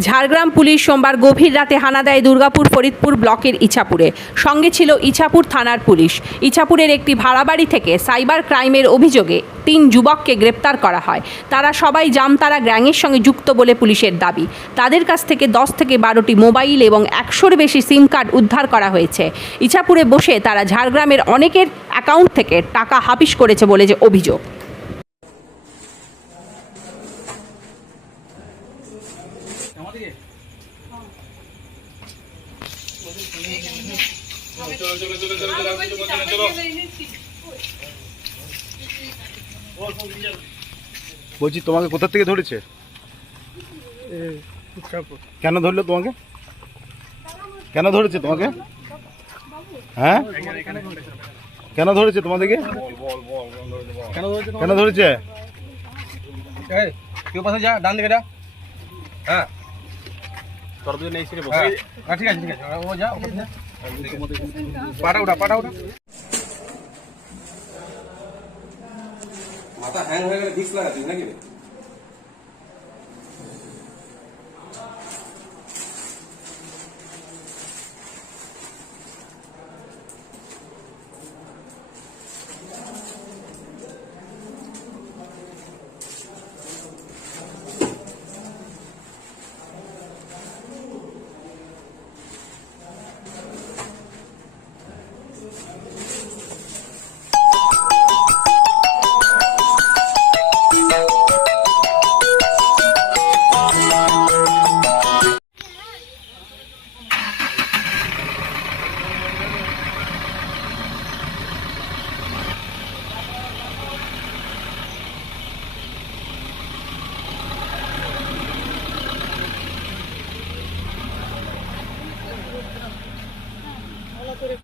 Jhargram police সোমবার গভীর রাতে হানা দেয় দুর্গাপুর ফরিদপুর ব্লকের ইছাপুরে। সঙ্গে ছিল ইছাপুর থানার পুলিশ। ইছাপুরের একটি ভাড়া বাড়ি থেকে সাইবার ক্রাইমের অভিযোগে তিন যুবককে গ্রেপ্তার করা হয়। তারা সবাই জামতারা গ্যাংয়ের সঙ্গে যুক্ত বলে পুলিশের দাবি। তাদের কাছ থেকে দশ থেকে বারোটি মোবাইল এবং একশোর বেশি সিম কার্ড উদ্ধার করা হয়েছে। ইছাপুরে বসে তারা ঝাড়গ্রামের অনেকের অ্যাকাউন্ট থেকে টাকা হাফিস করেছে বলে যে অভিযোগ। বলছি তোমাকে কোথা থেকে ধরেছে? কেন ধরলো তোমাকে? কেন ধরেছে তোমাকে? হ্যাঁ? কেন ধরেছে তোমাদেরকে? কেন ধরেছে? এই কেউ পাশে যা ডান দিকে যা। হ্যাঁ। তোর দুজন এই সিটে বসে হ্যাঁ ঠিক আছে ঠিক আছে ও যা ও পাশে যা পাটা উঠা পাটা উঠা মাথা হ্যাং হয়ে গেলে ভিক্স লাগাচ্ছিস নাকি রে?